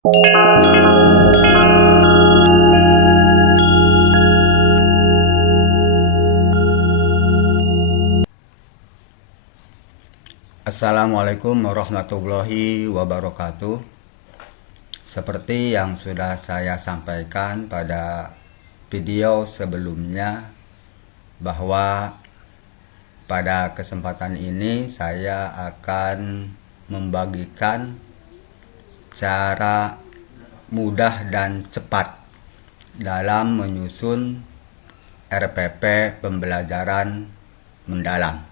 Assalamualaikum warahmatullahi wabarakatuh. Seperti yang sudah saya sampaikan pada video sebelumnya, bahwa pada kesempatan ini saya akan membagikan cara mudah dan cepat dalam menyusun RPP pembelajaran mendalam.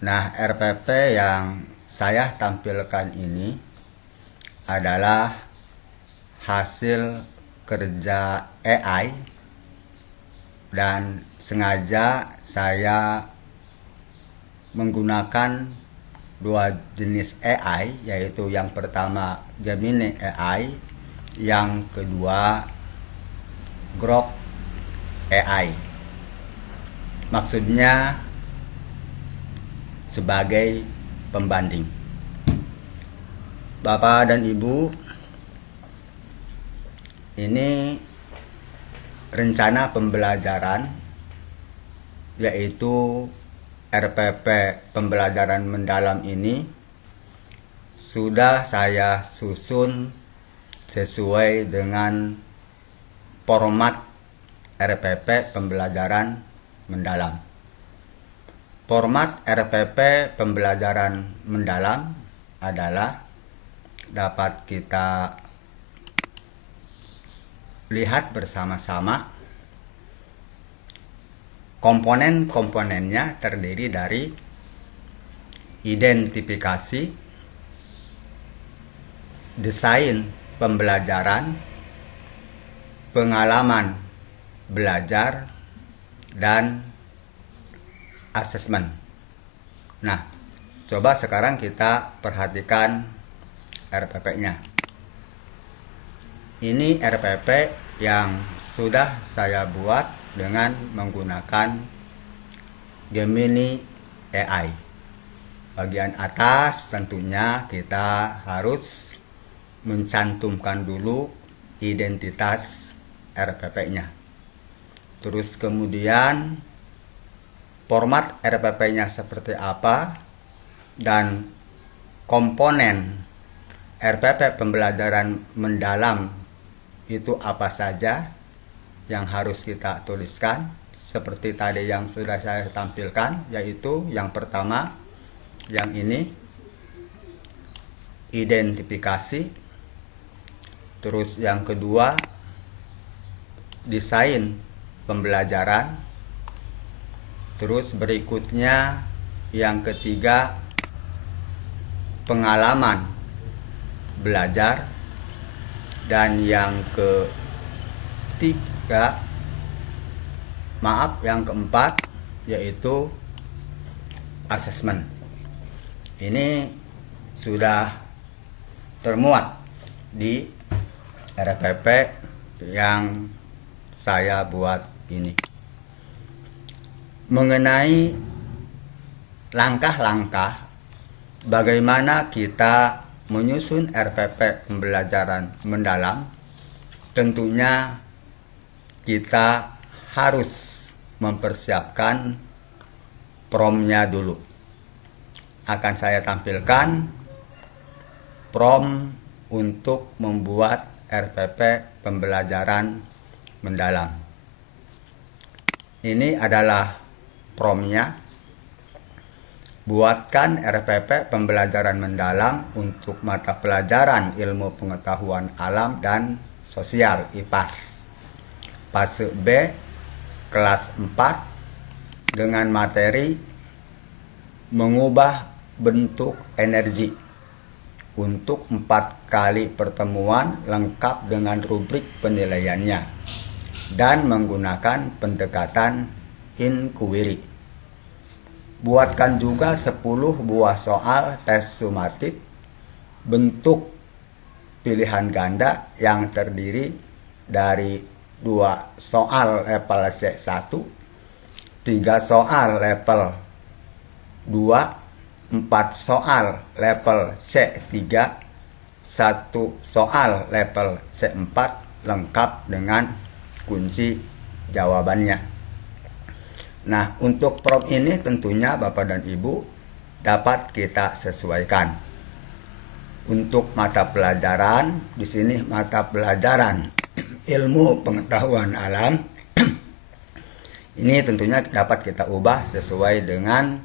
Nah, RPP yang saya tampilkan ini adalah hasil kerja AI, dan sengaja saya menggunakan dua jenis AI, yaitu yang pertama Gemini AI, yang kedua Grok AI. Maksudnya sebagai pembanding. Bapak dan Ibu, ini rencana pembelajaran, yaitu RPP pembelajaran mendalam ini sudah saya susun sesuai dengan format RPP pembelajaran mendalam. Format RPP pembelajaran mendalam adalah dapat kita lihat bersama-sama. Komponen-komponennya terdiri dari identifikasi, desain pembelajaran, pengalaman belajar, dan asesmen. Nah, coba sekarang kita perhatikan RPP-nya. Ini RPP yang sudah saya buat dengan menggunakan Gemini AI. Bagian atas tentunya kita harus mencantumkan dulu identitas RPP-nya. Terus kemudian format RPP-nya seperti apa, dan komponen RPP pembelajaran mendalam itu apa saja yang harus kita tuliskan. Seperti tadi yang sudah saya tampilkan, yaitu yang pertama, yang ini identifikasi, terus yang kedua desain pembelajaran, terus berikutnya yang ketiga pengalaman belajar, dan yang keempat yaitu asesmen. Ini sudah termuat di RPP yang saya buat ini. Mengenai langkah-langkah bagaimana kita menyusun RPP pembelajaran mendalam, tentunya kita harus mempersiapkan prompt-nya dulu. Akan saya tampilkan prompt untuk membuat RPP pembelajaran mendalam. Ini adalah prompt-nya. Buatkan RPP pembelajaran mendalam untuk mata pelajaran ilmu pengetahuan alam dan sosial IPAS fase B kelas 4 dengan materi mengubah bentuk energi untuk 4 kali pertemuan lengkap dengan rubrik penilaiannya dan menggunakan pendekatan inquiry. Buatkan juga 10 buah soal tes sumatif bentuk pilihan ganda yang terdiri dari 2 soal level C1, 3 soal level 2, 4 soal level C3, satu soal level C4 lengkap dengan kunci jawabannya. Nah, untuk prompt ini tentunya Bapak dan Ibu dapat kita sesuaikan. Untuk mata pelajaran, di sini mata pelajaran ilmu pengetahuan alam, ini tentunya dapat kita ubah sesuai dengan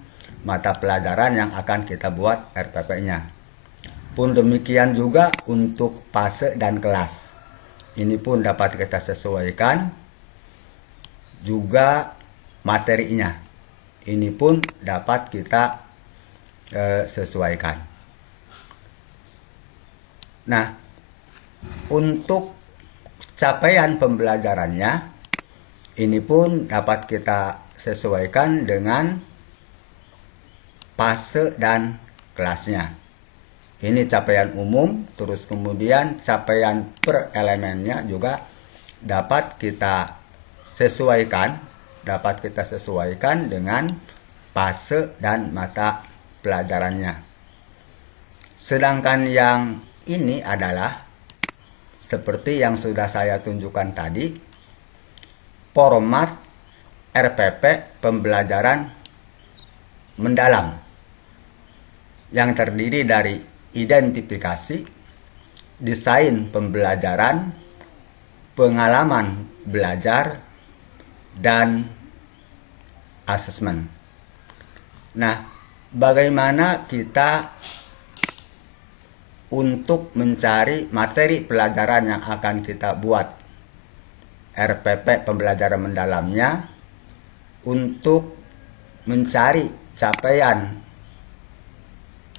mata pelajaran yang akan kita buat RPP-nya. Pun demikian juga untuk fase dan kelas. Ini pun dapat kita sesuaikan. Juga materinya. Ini pun dapat kita sesuaikan. Nah, untuk capaian pembelajarannya, ini pun dapat kita sesuaikan dengan fase dan kelasnya. Ini capaian umum, terus kemudian capaian per elemennya juga dapat kita sesuaikan dengan fase dan mata pelajarannya. Sedangkan yang ini adalah seperti yang sudah saya tunjukkan tadi, format RPP pembelajaran mendalam yang terdiri dari identifikasi, desain pembelajaran, pengalaman belajar, dan asesmen. Nah, bagaimana kita untuk mencari materi pelajaran yang akan kita buat RPP pembelajaran mendalamnya, untuk mencari capaian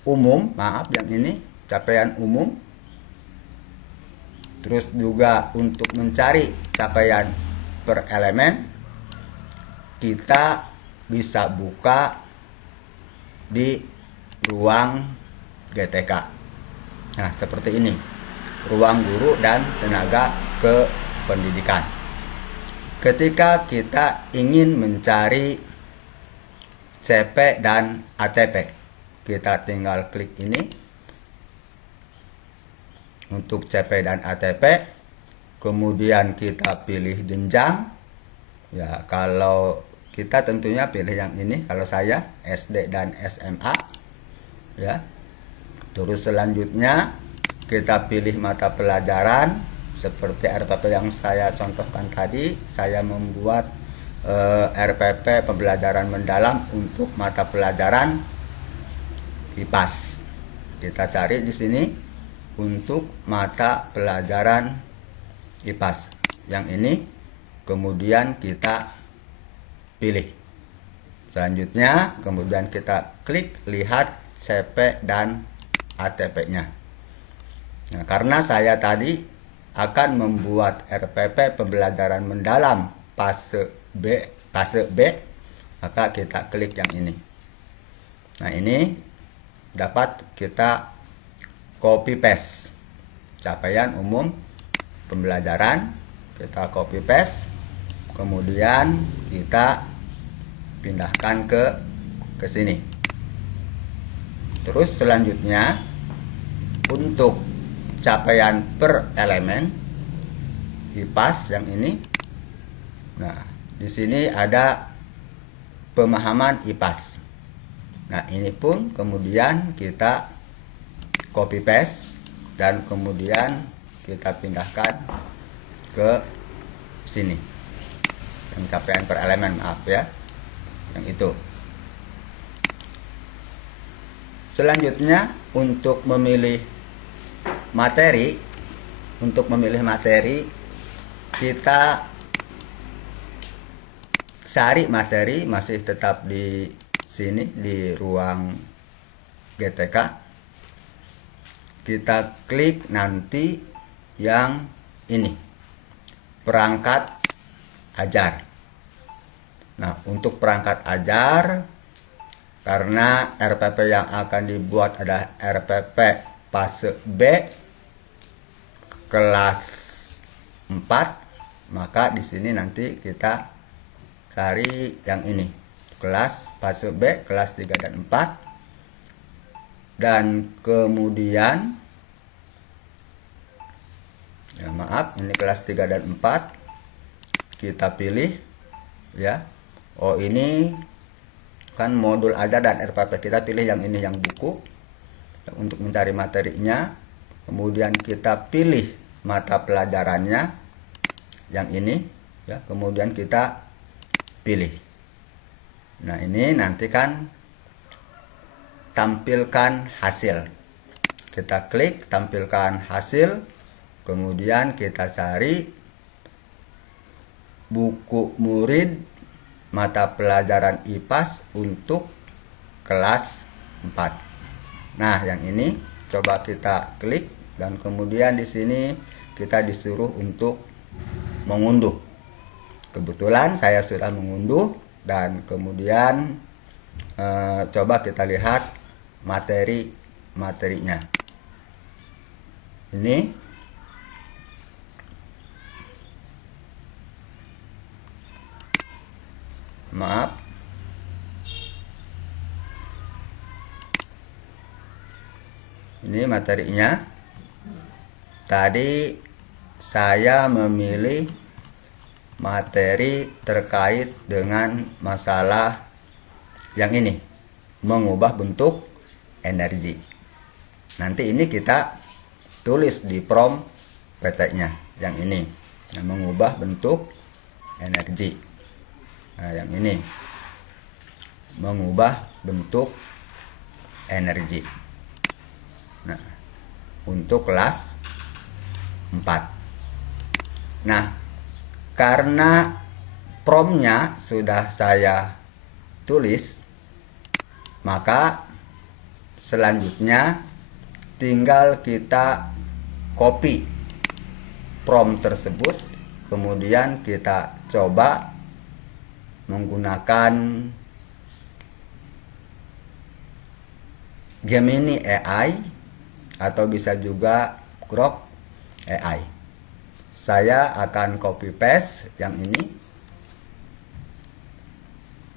umum, capaian umum, terus juga untuk mencari capaian per elemen, kita bisa buka di ruang GTK. Nah, seperti ini, ruang guru dan tenaga kependidikan. Ketika kita ingin mencari CP dan ATP, kita tinggal klik ini untuk CP dan ATP, kemudian kita pilih jenjang. Ya, kalau kita tentunya pilih yang ini, kalau saya SD dan SMA. Ya. Terus selanjutnya kita pilih mata pelajaran seperti RPP yang saya contohkan tadi. Saya membuat RPP pembelajaran mendalam untuk mata pelajaran IPAS. Kita cari di sini untuk mata pelajaran IPAS yang ini, kemudian kita pilih. Selanjutnya kemudian kita klik lihat CP dan ATP-nya. Nah, karena saya tadi akan membuat RPP pembelajaran mendalam fase B, maka kita klik yang ini. Nah, ini dapat kita copy paste capaian umum pembelajaran, kita copy paste, kemudian kita pindahkan ke sini. Terus selanjutnya untuk capaian per elemen IPAS yang ini. Nah, di sini ada pemahaman IPAS. Nah, ini pun kemudian kita copy paste dan kemudian kita pindahkan ke sini. Yang capaian per elemen, yang itu. Selanjutnya untuk memilih materi, kita cari materi masih tetap di sini di ruang GTK. Kita klik nanti yang ini, perangkat ajar. Nah, untuk perangkat ajar, karena RPP yang akan dibuat adalah RPP fase B kelas 4, maka di sini nanti kita cari yang ini, kelas fase B kelas 3 dan 4, dan kemudian maaf, ini kelas 3 dan 4. Kita pilih ya. Oh, ini kan modul ajar dan RPP. Kita pilih yang ini, yang buku, untuk mencari materinya. Kemudian kita pilih mata pelajarannya yang ini ya. Kemudian kita pilih. Nah, ini nanti kan tampilkan hasil. Kita klik tampilkan hasil. Kemudian kita cari buku murid mata pelajaran IPAS untuk kelas 4. Nah, yang ini coba kita klik dan kemudian di sini kita disuruh untuk mengunduh. Kebetulan saya sudah mengunduh dan kemudian coba kita lihat materinya. Ini maaf, ini materinya. Tadi saya memilih materi terkait dengan masalah yang ini, mengubah bentuk energi. Nanti ini kita tulis di prompt PT-nya yang ini, yang mengubah bentuk energi. Nah, yang ini mengubah bentuk energi. Nah, untuk kelas 4. Nah, karena promptnya sudah saya tulis, maka selanjutnya tinggal kita copy prompt tersebut, kemudian kita coba menggunakan Gemini AI atau bisa juga Grok AI. Saya akan copy paste yang ini.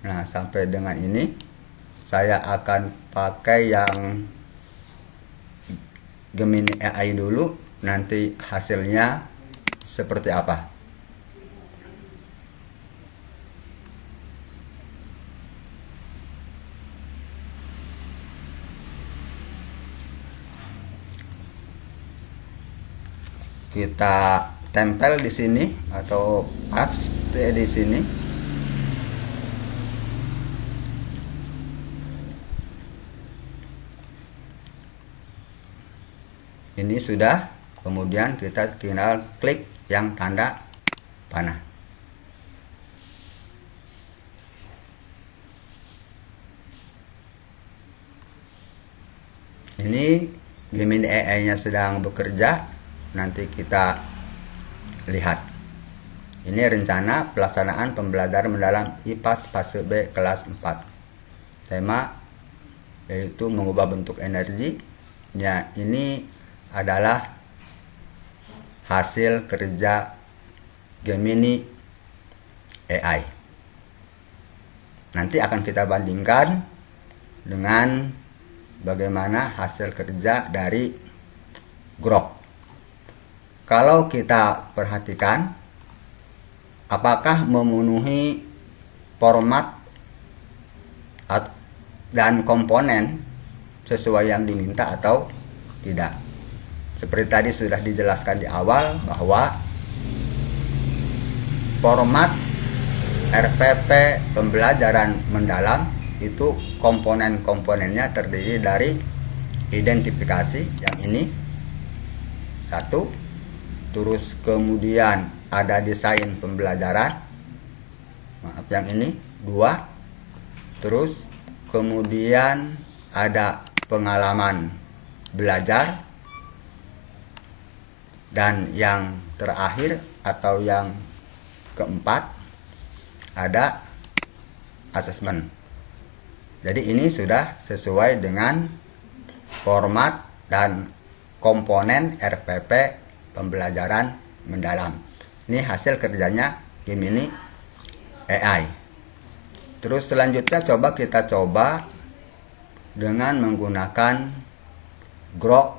Nah, sampai dengan ini saya akan pakai yang Gemini AI dulu, nanti hasilnya seperti apa. Kita tempel di sini atau paste di sini. Ini sudah, kemudian kita tinggal klik yang tanda panah. Ini Gemini AI-nya sedang bekerja. Nanti kita lihat. Ini rencana pelaksanaan pembelajaran mendalam IPAS fase B kelas 4. Tema yaitu mengubah bentuk energi. Ya, ini adalah hasil kerja Gemini AI. Nanti akan kita bandingkan dengan bagaimana hasil kerja dari Grok. Kalau kita perhatikan, apakah memenuhi format dan komponen sesuai yang diminta atau tidak. Seperti tadi sudah dijelaskan di awal bahwa format RPP pembelajaran mendalam itu komponen-komponennya terdiri dari identifikasi yang ini satu, terus kemudian ada desain pembelajaran, maaf yang ini 2, terus kemudian ada pengalaman belajar, dan yang terakhir atau yang keempat ada asesmen. Jadi ini sudah sesuai dengan format dan komponen RPP pembelajaran mendalam. Ini hasil kerjanya Gemini AI. Terus selanjutnya kita coba dengan menggunakan Grok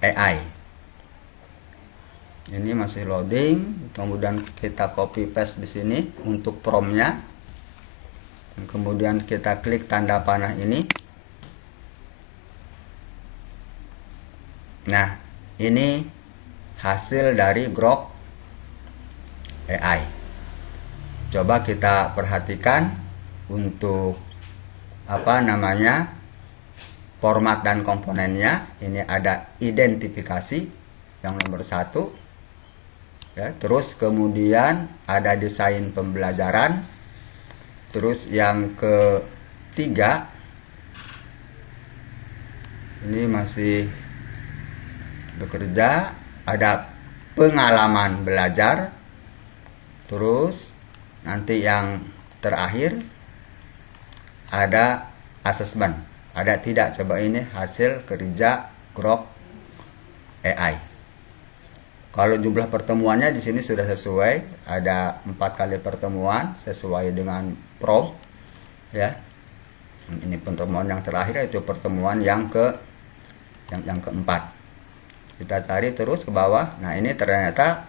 AI. Ini masih loading, kemudian kita copy paste di sini untuk promnya. Kemudian kita klik tanda panah ini. Nah, ini hasil dari Grok AI. Coba kita perhatikan untuk format dan komponennya. Ini ada identifikasi yang nomor 1. Ya, terus kemudian ada desain pembelajaran. Terus yang ketiga, ini masih bekerja, ada pengalaman belajar. Terus nanti yang terakhir ada asesmen. Ada tidak, coba ini hasil kerja Grok AI. Kalau jumlah pertemuannya di sini sudah sesuai, ada 4 kali pertemuan sesuai dengan prom, ya. Ini pertemuan yang terakhir, itu pertemuan yang keempat. Kita cari terus ke bawah. Nah, ini ternyata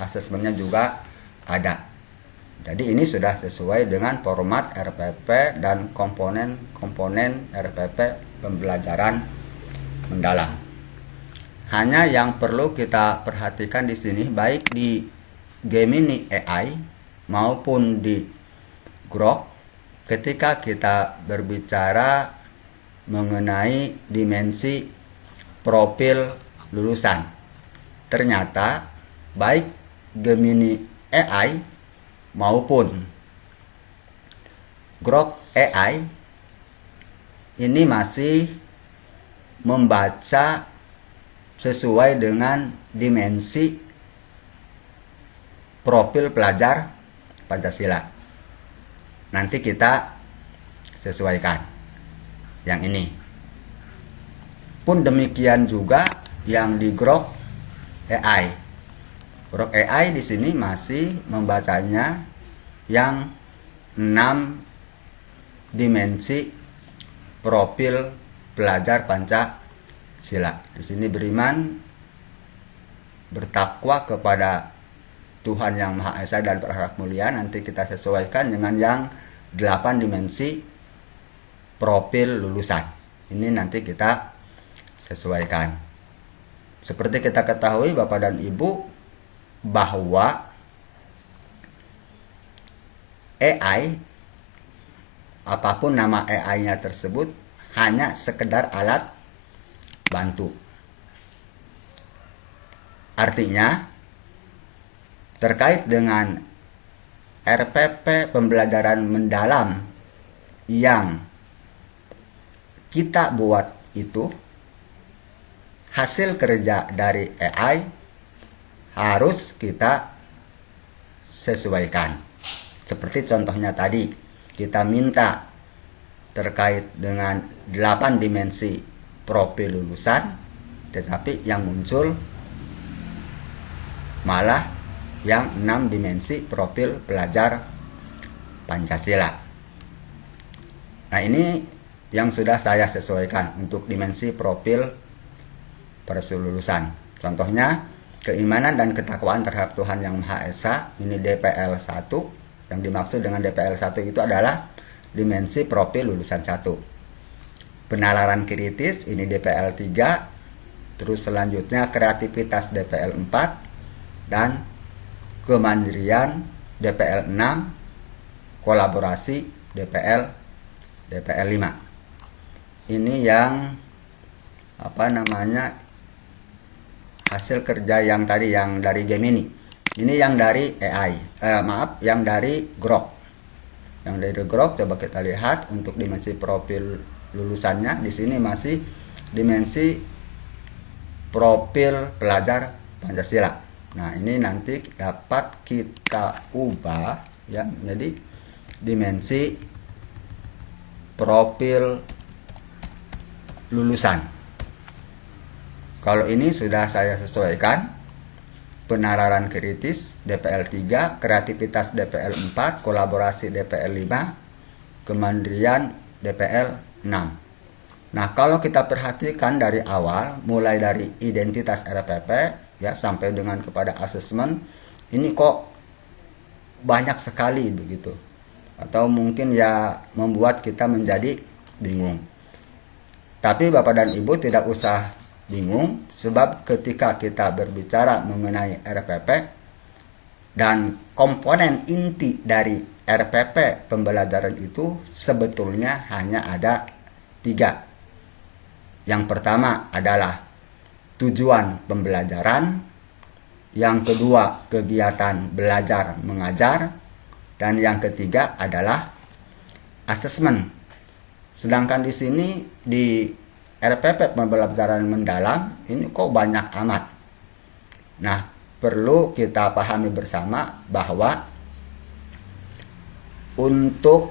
asesmennya juga ada. Jadi ini sudah sesuai dengan format RPP dan komponen RPP pembelajaran mendalam. Hanya yang perlu kita perhatikan di sini, baik di Gemini AI maupun di Grok, ketika kita berbicara mengenai dimensi profil lulusan, ternyata baik Gemini AI maupun Grok AI ini masih membaca sesuai dengan dimensi profil pelajar Pancasila. Nanti kita sesuaikan yang ini. Pun demikian juga yang di Grok AI. Grok AI di sini masih membacanya yang 6 dimensi profil pelajar Pancasila. Di sini beriman, bertakwa kepada Tuhan Yang Maha Esa dan berharap mulia. Nanti kita sesuaikan dengan yang 8 dimensi profil lulusan. Ini nanti kita sesuaikan. Seperti kita ketahui Bapak dan Ibu, bahwa AI, apapun nama AI-nya tersebut, hanya sekedar alat bantu. Artinya, terkait dengan RPP pembelajaran mendalam yang kita buat itu, hasil kerja dari AI harus kita sesuaikan. Seperti contohnya tadi, kita minta terkait dengan 8 dimensi profil lulusan, tetapi yang muncul malah yang 6 dimensi profil pelajar Pancasila. Nah, ini yang sudah saya sesuaikan untuk dimensi profil lulusan. Contohnya, keimanan dan ketakwaan terhadap Tuhan Yang Maha Esa, ini DPL 1. Yang dimaksud dengan DPL 1 itu adalah dimensi profil lulusan 1. Penalaran kritis, ini DPL 3. Terus selanjutnya kreativitas DPL 4. Dan kemandirian DPL 6. Kolaborasi DPL 5. Ini yang hasil kerja yang tadi, yang dari Gemini. Ini yang dari AI, yang dari Grok. Yang dari Grok coba kita lihat untuk dimensi profil lulusannya. Di sini masih dimensi profil pelajar Pancasila. Nah, ini nanti dapat kita ubah ya menjadi dimensi profil lulusan. Kalau ini sudah saya sesuaikan, penalaran kritis DPL 3, kreativitas DPL 4, kolaborasi DPL 5, kemandirian DPL 6. Nah, kalau kita perhatikan dari awal, mulai dari identitas RPP, ya sampai dengan kepada asesmen, ini kok banyak sekali begitu, atau mungkin ya membuat kita menjadi bingung. Tapi Bapak dan Ibu tidak usah bingung, sebab ketika kita berbicara mengenai RPP dan komponen inti dari RPP pembelajaran itu sebetulnya hanya ada 3. Yang pertama adalah tujuan pembelajaran, yang kedua kegiatan belajar mengajar, dan yang ketiga adalah asesmen. Sedangkan di sini di RPP pembelajaran mendalam ini kok banyak amat. Nah, perlu kita pahami bersama bahwa untuk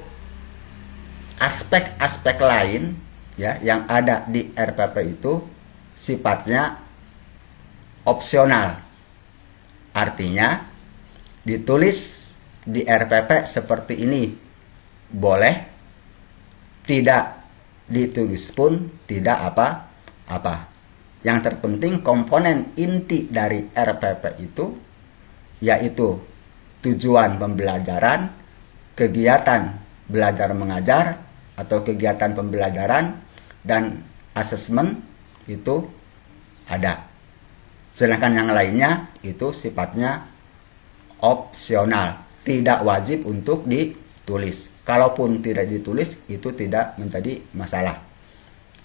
aspek-aspek lain ya yang ada di RPP itu sifatnya opsional. Artinya ditulis di RPP seperti ini boleh, tidak ditulis pun tidak apa-apa. Yang terpenting komponen inti dari RPP itu yaitu tujuan pembelajaran, kegiatan belajar mengajar atau kegiatan pembelajaran, dan asesmen itu ada. Sedangkan yang lainnya itu sifatnya opsional, tidak wajib untuk ditulis. Kalaupun tidak ditulis itu tidak menjadi masalah.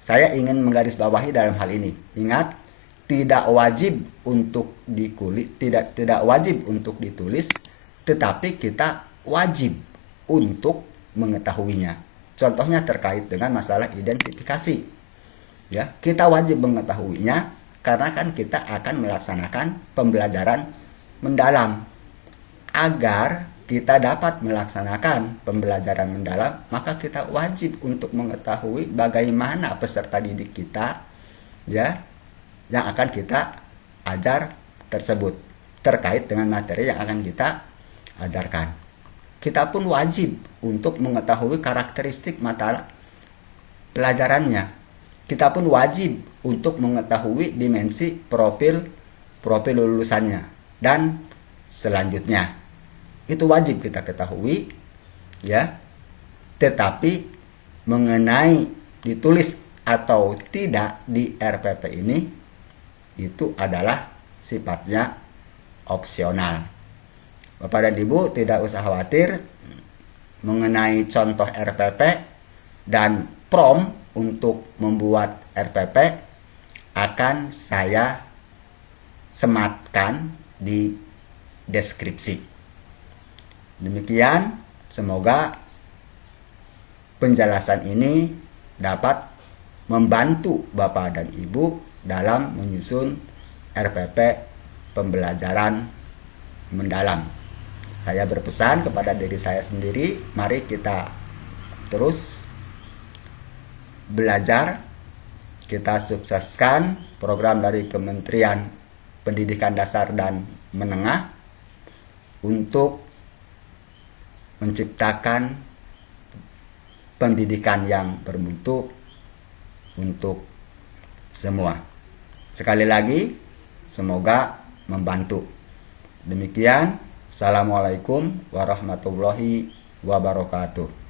Saya ingin menggarisbawahi dalam hal ini. Ingat, tidak wajib untuk tidak wajib untuk ditulis, tetapi kita wajib untuk mengetahuinya. Contohnya terkait dengan masalah identifikasi. Ya, kita wajib mengetahuinya karena kan kita akan melaksanakan pembelajaran mendalam. Agar kita dapat melaksanakan pembelajaran mendalam, maka kita wajib untuk mengetahui bagaimana peserta didik kita ya yang akan kita ajar tersebut terkait dengan materi yang akan kita ajarkan. Kita pun wajib untuk mengetahui karakteristik mata pelajarannya. Kita pun wajib untuk mengetahui dimensi profil lulusannya dan selanjutnya. Itu wajib kita ketahui ya. Tetapi mengenai ditulis atau tidak di RPP ini itu adalah sifatnya opsional. Bapak dan Ibu tidak usah khawatir mengenai contoh RPP dan prom untuk membuat RPP akan saya sematkan di deskripsi. Demikian, semoga penjelasan ini dapat membantu Bapak dan Ibu dalam menyusun RPP pembelajaran mendalam. Saya berpesan kepada diri saya sendiri, mari kita terus belajar, kita sukseskan program dari Kementerian Pendidikan Dasar dan Menengah untuk menciptakan pendidikan yang bermutu untuk semua. Sekali lagi, semoga membantu. Demikian, Assalamualaikum warahmatullahi wabarakatuh.